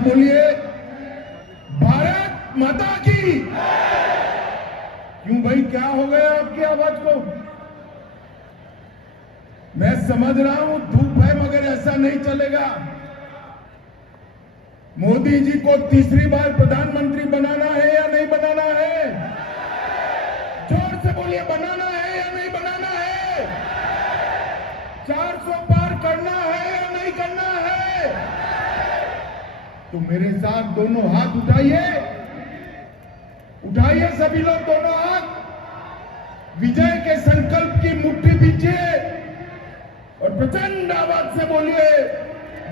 साथ बोलिए भारत माता की। क्यों भाई, क्या हो गया आपकी आवाज को? मैं समझ रहा हूं धूप है, मगर ऐसा नहीं चलेगा। मोदी जी को तीसरी बार प्रधानमंत्री बनाना है या नहीं बनाना है? जोर से बोलिए, बनाना है या नहीं बनाना है? 400 पार करना है या नहीं करना है? तो मेरे साथ दोनों हाथ उठाइए, उठाइए सभी लोग दोनों हाथ, विजय के संकल्प की मुट्ठी बीजिए और प्रचंड आवाज से बोलिए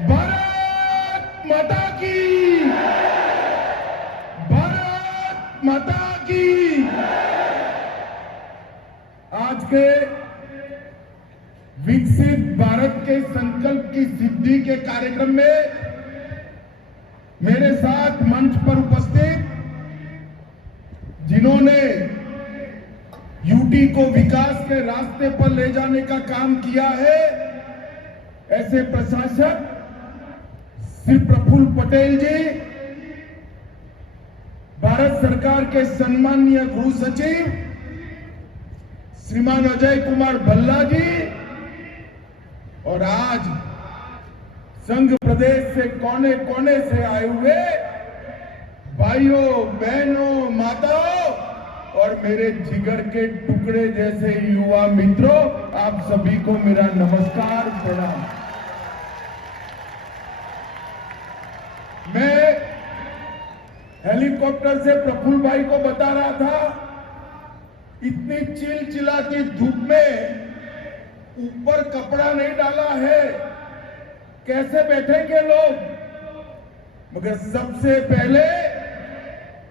भारत माता की, भारत माता की। आज के विकसित भारत के संकल्प की सिद्धि के कार्यक्रम में मेरे साथ मंच पर उपस्थित जिन्होंने यूटी को विकास के रास्ते पर ले जाने का काम किया है, ऐसे प्रशासक श्री प्रफुल्ल पटेल जी, भारत सरकार के सम्माननीय गृह सचिव श्रीमान अजय कुमार भल्ला जी, और आज संघ प्रदेश से कोने कोने से आए हुए भाइयों बहनों माताओं और मेरे जिगर के टुकड़े जैसे युवा मित्रों, आप सभी को मेरा नमस्कार प्रणाम। मैं हेलीकॉप्टर से प्रफुल्ल भाई को बता रहा था, इतनी चिलचिलाती धूप में ऊपर कपड़ा नहीं डाला है, कैसे बैठेंगे लोग? मगर सबसे पहले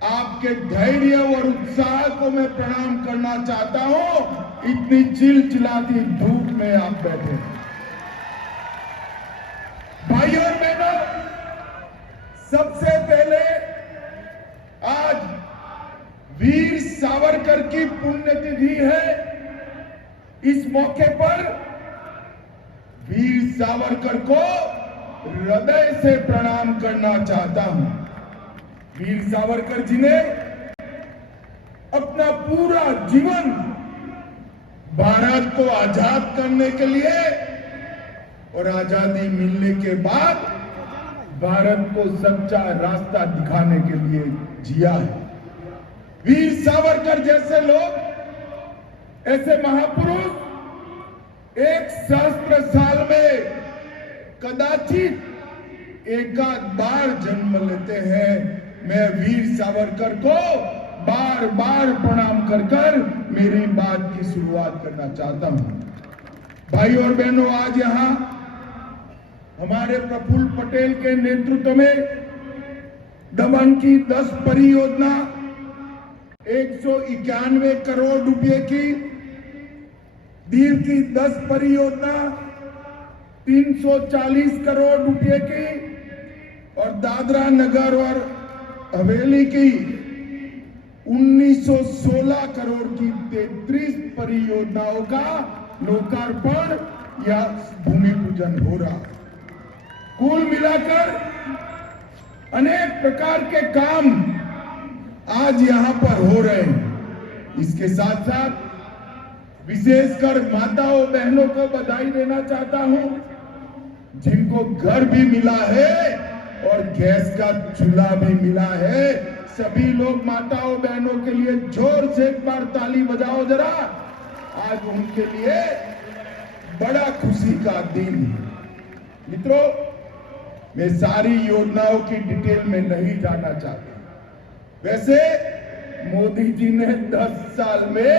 आपके धैर्य और उत्साह को मैं प्रणाम करना चाहता हूं। इतनी चिलचिलाती धूप में आप बैठे। भाइयों और बहनों, सबसे पहले आज वीर सावरकर की पुण्यतिथि है। इस मौके पर वीर सावरकर को हृदय से प्रणाम करना चाहता हूं। वीर सावरकर जी ने अपना पूरा जीवन भारत को आजाद करने के लिए और आजादी मिलने के बाद भारत को सच्चा रास्ता दिखाने के लिए जिया है। वीर सावरकर जैसे लोग, ऐसे महापुरुष एक सहस्त्र साल में कदाचित एकाध बार जन्म लेते हैं। मैं वीर सावरकर को बार बार प्रणाम कर कर मेरी बात की शुरुआत करना चाहता हूं। भाई और बहनों, आज यहां हमारे प्रफुल्ल पटेल के नेतृत्व में दमन की 10 परियोजना 191 करोड़ रुपए की, दीव की 10 परियोजना 340 करोड़ रुपए की और दादरा नगर और हवेली की 1916 करोड़ की 33 परियोजनाओं का लोकार्पण या भूमि पूजन हो रहा। कुल मिलाकर अनेक प्रकार के काम आज यहां पर हो रहे हैं। इसके साथ साथ विशेषकर माताओं बहनों को बधाई देना चाहता हूं, जिनको घर भी मिला है और गैस का चूल्हा भी मिला है। सभी लोग माताओं बहनों के लिए जोर से एक बार ताली बजाओ जरा। आज उनके लिए बड़ा खुशी का दिन। मित्रों, मैं सारी योजनाओं की डिटेल में नहीं जाना चाहता। वैसे मोदी जी ने 10 साल में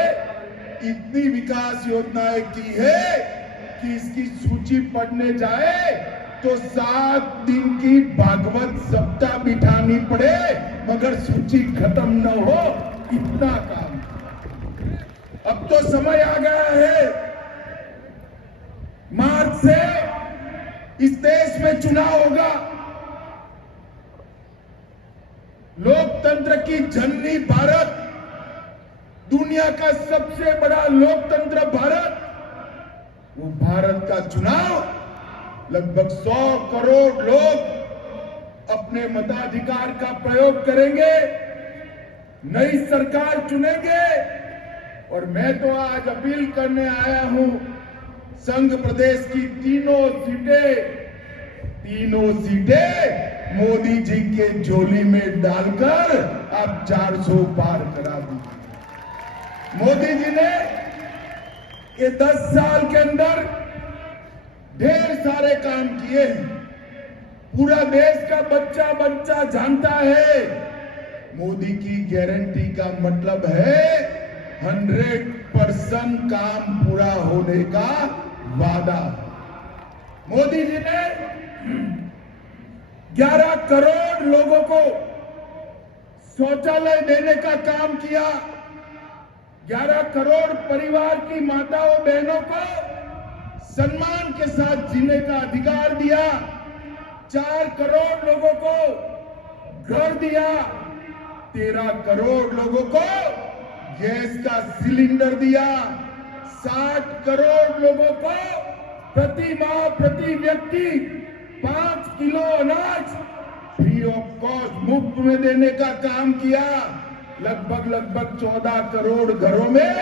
इतनी विकास योजनाएं की है कि इसकी सूची पढ़ने जाए तो 7 दिन की भागवत सप्ताह बिठानी पड़े, मगर सूची खत्म न हो, इतना काम। अब तो समय आ गया है, मार्च से इस देश में चुनाव होगा। लोकतंत्र की जननी भारत, दुनिया का सबसे बड़ा लोकतंत्र भारत, वो भारत का चुनाव लगभग 100 करोड़ लोग अपने मताधिकार का प्रयोग करेंगे, नई सरकार चुनेंगे। और मैं तो आज अपील करने आया हूं, संघ प्रदेश की तीनों सीटें मोदी जी के झोली में डालकर आप 400 पार करा दीजिए। मोदी जी ने ये 10 साल के अंदर ढेर सारे काम किए हैं। पूरा देश का बच्चा बच्चा जानता है, मोदी की गारंटी का मतलब है 100% काम पूरा होने का वादा। मोदी जी ने 11 करोड़ लोगों को शौचालय देने का काम किया। 11 करोड़ परिवार की माताओं बहनों को सम्मान के साथ जीने का अधिकार दिया। 4 करोड़ लोगों को घर दिया। 13 करोड़ लोगों को गैस का सिलेंडर दिया। 60 करोड़ लोगों को प्रति माह प्रति व्यक्ति 5 किलो अनाज फ्री ऑफ कॉस्ट मुफ्त में देने का काम किया। लगभग 14 करोड़ घरों में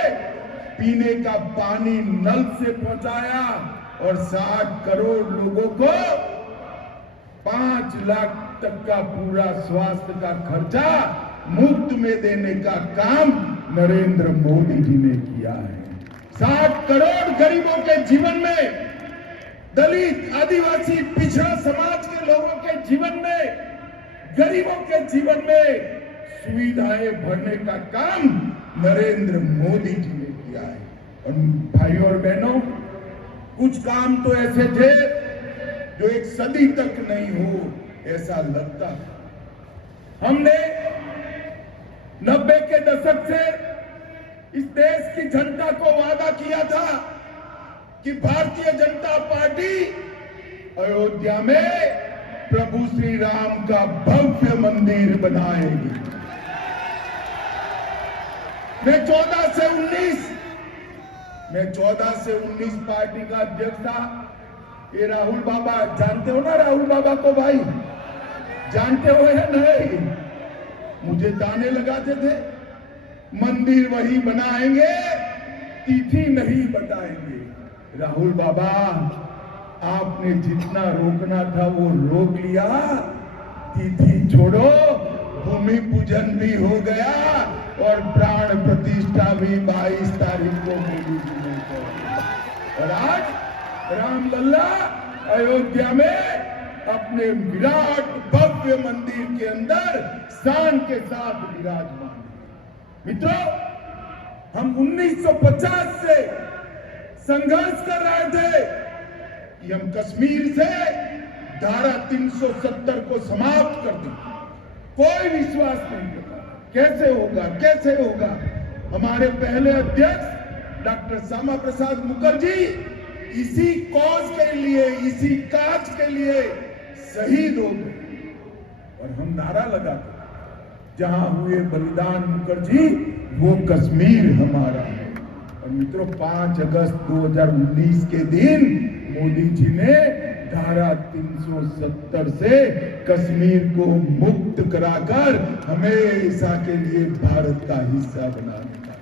पीने का पानी नल से पहुंचाया और 60 करोड़ लोगों को 5 लाख तक का पूरा स्वास्थ्य का खर्चा मुफ्त में देने का काम नरेंद्र मोदी जी ने किया है। 60 करोड़ गरीबों के जीवन में, दलित आदिवासी पिछड़ा समाज के लोगों के जीवन में, गरीबों के जीवन में सुविधाएं भरने का काम नरेंद्र मोदी जी ने किया है। और भाइयों और बहनों, कुछ काम तो ऐसे थे जो एक सदी तक नहीं हो ऐसा लगता। हमने 90 के दशक से इस देश की जनता को वादा किया था कि भारतीय जनता पार्टी अयोध्या में प्रभु श्री राम का भव्य मंदिर बनाएगी। मैं 14 से 19 पार्टी का अध्यक्ष था। ये राहुल बाबा, जानते हो ना राहुल बाबा को भाई? जानते हो या नहीं? मुझे ताने लगाते थे, मंदिर वही बनाएंगे, तिथि नहीं बताएंगे। राहुल बाबा, आपने जितना रोकना था वो रोक लिया। तिथि छोड़ो, भूमि पूजन भी हो गया और प्राण प्रतिष्ठा भी 22 तारीख को मोदी जी ने की। और आज रामलला अयोध्या में अपने विराट भव्य मंदिर के अंदर शान के साथ विराजमान। मित्रों, हम 1950 से संघर्ष कर रहे थे कि हम कश्मीर से धारा 370 को समाप्त कर दें। कोई विश्वास नहीं करता, कैसे होगा। हमारे पहले अध्यक्ष डॉक्टर श्यामा प्रसाद मुखर्जी इसी कॉज के लिए, इसी काज के लिए शहीद हो गए। और हम नारा लगाते, जहां हुए बलिदान मुखर्जी वो कश्मीर हमारा है। और मित्रों, 5 अगस्त 2019 के दिन मोदी जी ने धारा 370 से कश्मीर को मुक्त कराकर हमेशा के लिए भारत का हिस्सा बनाने का।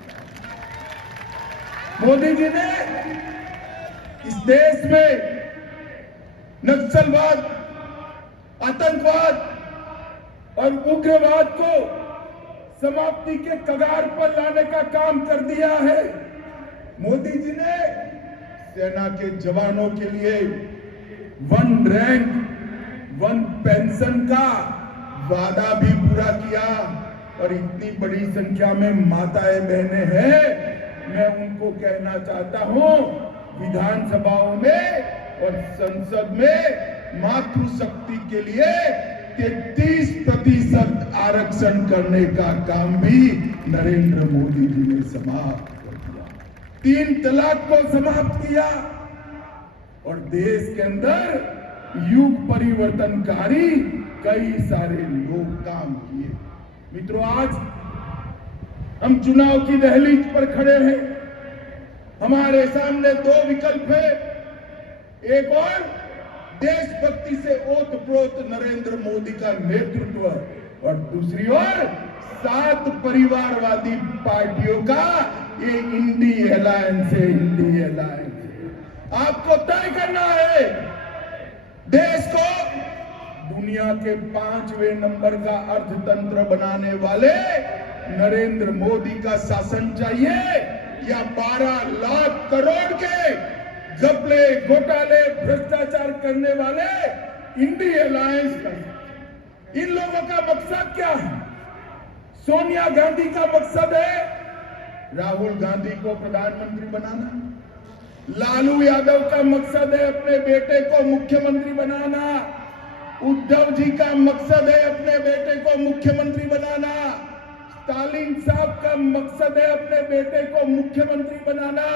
मोदी जी ने इस देश में नक्सलवाद, आतंकवाद और उग्रवाद को समाप्ति के कगार पर लाने का काम कर दिया है। मोदी जी ने सेना के जवानों के लिए 1 रैंक 1 पेंशन का वादा भी पूरा किया। और इतनी बड़ी संख्या में माताएं बहनें हैं, मैं उनको कहना चाहता हूं, विधानसभाओं में और संसद में मातृशक्ति के लिए 33% आरक्षण करने का काम भी नरेंद्र मोदी जी ने समाप्त कर दिया। 3 तलाक को समाप्त किया और देश के अंदर युग परिवर्तनकारी कई सारे लोग काम किए। मित्रों, आज हम चुनाव की दहलीज पर खड़े हैं। हमारे सामने 2 विकल्प है, एक और देशभक्ति से ओतप्रोत नरेंद्र मोदी का नेतृत्व और दूसरी ओर 7 परिवारवादी पार्टियों का ये इंडी अलायंस है। इंडी अलायंस आपको तय करना है। देश को दुनिया के 5वें नंबर का अर्थतंत्र बनाने वाले नरेंद्र मोदी का शासन चाहिए या 12 लाख करोड़ के घपले घोटाले भ्रष्टाचार करने वाले इंडी अलायंस का? इन लोगों का मकसद क्या है? सोनिया गांधी का मकसद है राहुल गांधी को प्रधानमंत्री बनाना, लालू यादव का मकसद है अपने बेटे को मुख्यमंत्री बनाना, उद्धव जी का मकसद है अपने बेटे को मुख्यमंत्री बनाना, स्टालिन साहब का मकसद है अपने बेटे को मुख्यमंत्री बनाना,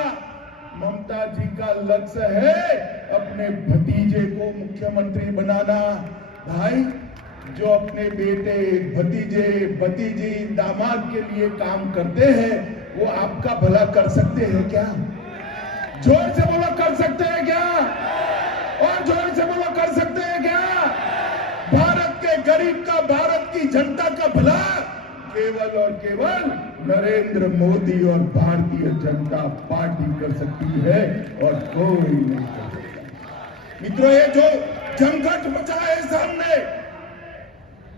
ममता जी का लक्ष्य है अपने भतीजे को मुख्यमंत्री बनाना। भाई, जो अपने बेटे, भतीजे, भतीजी, दामाद के लिए काम करते हैं वो आपका भला कर सकते हैं क्या? जोर से बोलो, कर सकते हैं क्या? और जोर से बोलो, कर सकते हैं क्या? भारत के गरीब का, भारत की जनता का भला केवल और केवल नरेंद्र मोदी और भारतीय जनता पार्टी कर सकती है और कोई नहीं कर सकता। मित्रों, ये जो जमघट मचा है सामने,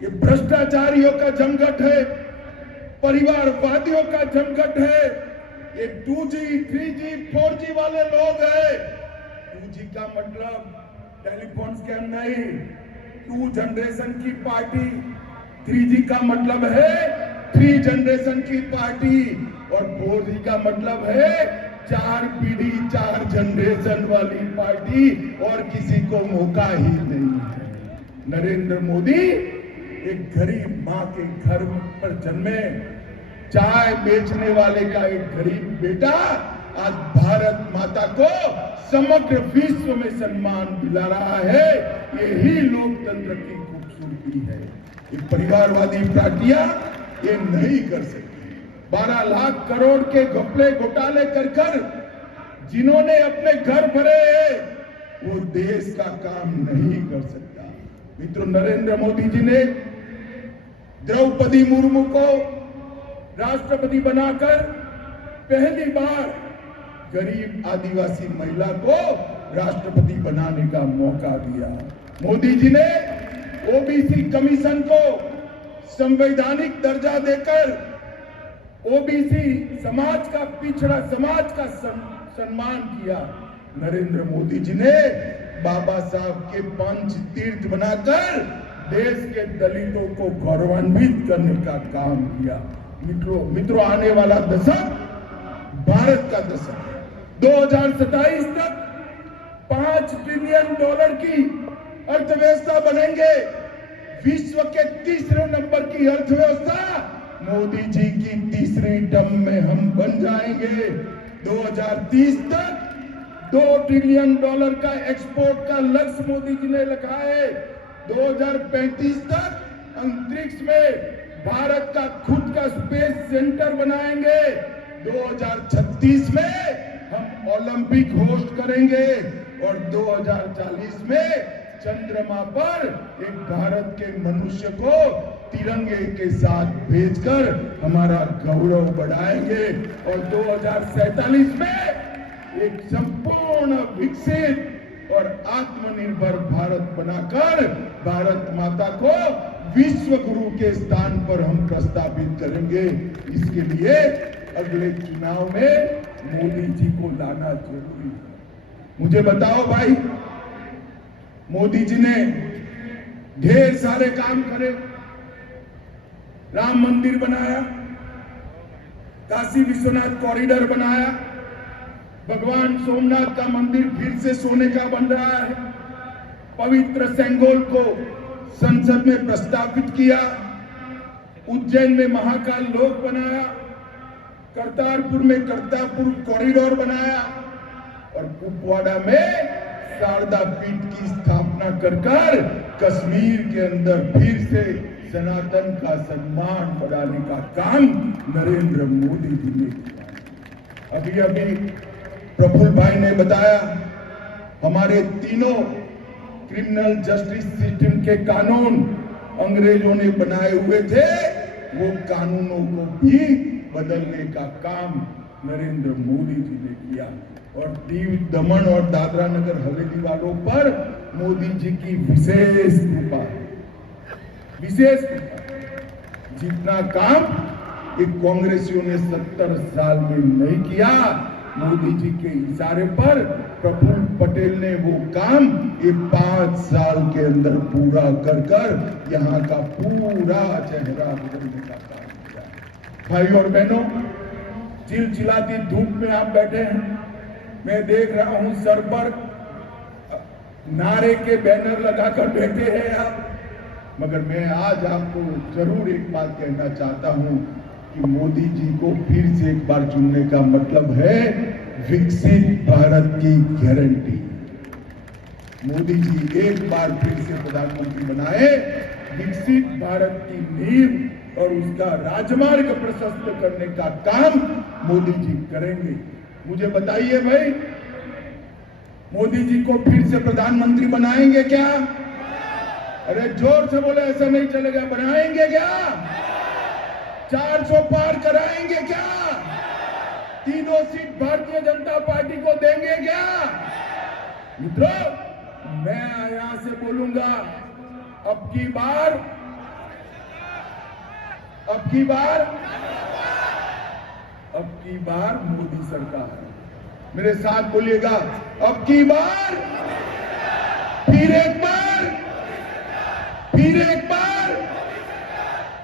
ये भ्रष्टाचारियों का जमघट है, परिवारवादियों का जमघट है। ये 2G, 3G, 4G वाले लोग हैं। 2G का मतलब टेलीफोन स्कैम नहीं, 2 जनरेशन की पार्टी। 3G का मतलब है 3 जनरेशन की पार्टी और 4G का मतलब है 4 पीढ़ी, 4 जनरेशन वाली पार्टी और किसी को मौका ही नहीं है। नरेंद्र मोदी एक गरीब मां के घर पर जन्मे, चाय बेचने वाले का एक गरीब बेटा आज भारत माता को समग्र विश्व में सम्मान दिला रहा है। यही लोकतंत्र की खूबसूरती है। ये परिवारवादी पार्टियां ये नहीं कर सकती। 12 लाख करोड़ के घपले घोटाले कर जिन्होंने अपने घर भरे हैं वो देश का काम नहीं कर सकता। मित्रों, नरेंद्र मोदी जी ने द्रौपदी मुर्मू को राष्ट्रपति बनाकर पहली बार गरीब आदिवासी महिला को राष्ट्रपति बनाने का मौका दिया। मोदी जी ने ओबीसी कमीशन को संवैधानिक दर्जा देकर ओबीसी समाज का, पिछड़ा समाज का सम्मान किया। नरेंद्र मोदी जी ने बाबा साहब के पंच तीर्थ बनाकर देश के दलितों को गौरवान्वित करने का काम किया। मित्रों, आने वाला दशक भारत का दशक है। 2027 तक $5 ट्रिलियन की अर्थव्यवस्था बनेंगे। विश्व के 3रे नंबर की अर्थव्यवस्था मोदी जी की 3री टर्म में हम बन जाएंगे। 2030 तक $2 ट्रिलियन का एक्सपोर्ट का लक्ष्य मोदी जी ने रखा है। 2035 तक अंतरिक्ष में भारत का खुद का स्पेस सेंटर बनाएंगे। 2036 में हम ओलंपिक होस्ट करेंगे और 2040 में चंद्रमा पर एक भारत के मनुष्य को तिरंगे के साथ भेजकर हमारा गौरव बढ़ाएंगे और 2047 में एक संपूर्ण विकसित और आत्मनिर्भर भारत बनाकर भारत माता को विश्व गुरु के स्थान पर हम प्रस्तावित करेंगे। इसके लिए अगले चुनाव में मोदी जी को लाना जरूरी है। मुझे बताओ भाई, मोदी जी ने ढेर सारे काम करे, राम मंदिर बनाया, काशी विश्वनाथ कॉरिडोर बनाया, भगवान सोमनाथ का मंदिर फिर से सोने का बन रहा है, पवित्र सेंगोल को संसद में प्रस्तावित किया, उज्जैन में महाकाल लोक बनाया, करतारपुर में करतारपुर कॉरिडोर बनाया और कुपवाड़ा में शारदा पीठ की स्थापना कर कश्मीर के अंदर फिर से सनातन का सम्मान बढ़ाने का काम नरेंद्र मोदी जी ने किया। अभी प्रफुल्ल भाई ने बताया हमारे तीनों क्रिमिनल जस्टिस सिस्टम के कानून अंग्रेजों ने बनाए हुए थे, वो कानूनों को भी बदलने का काम नरेंद्र मोदी जी ने किया। और दीव, दमन और दादरा नगर हवेली वालों पर मोदी जी की विशेष कृपा, विशेष कृपा। जितना काम एक कांग्रेसियों ने 70 साल में नहीं किया, मोदी जी के इशारे पर प्रफुल्ल पटेल ने वो काम ये 5 साल के अंदर पूरा कर कर यहाँ का पूरा चेहरा बदलने का काम किया। भाई और बहनों, चिलचिलाती धूप में आप बैठे हैं, मैं देख रहा हूं सर पर नारे के बैनर लगाकर बैठे हैं आप, मगर मैं आज आपको जरूर एक बात कहना चाहता हूं कि मोदी जी को फिर से एक बार चुनने का मतलब है विकसित भारत की गारंटी। मोदी जी एक बार फिर से प्रधानमंत्री बनाए, विकसित भारत की नींव और उसका राजमार्ग प्रशस्त करने का काम मोदी जी करेंगे। मुझे बताइए भाई, मोदी जी को फिर से प्रधानमंत्री बनाएंगे क्या? अरे जोर से बोले, ऐसा नहीं चलेगा। बनाएंगे क्या? 400 पार कराएंगे क्या? तीनों सीट भारतीय जनता पार्टी को देंगे क्या? मित्रों, मैं यहां से बोलूंगा, अब की बार मोदी सरकार। मेरे साथ बोलिएगा, अब की बार, फिर एक बार, फिर एक बार,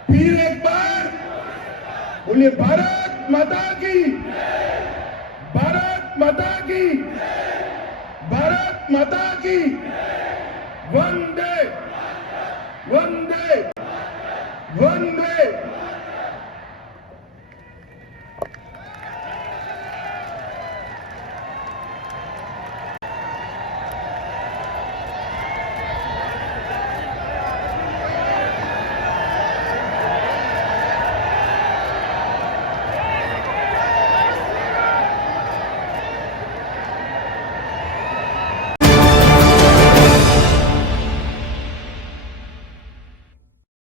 फिर एक बार। बोलिए भारत माता की, भारत माता की, भारत माता की। वंदे वंदे वंदे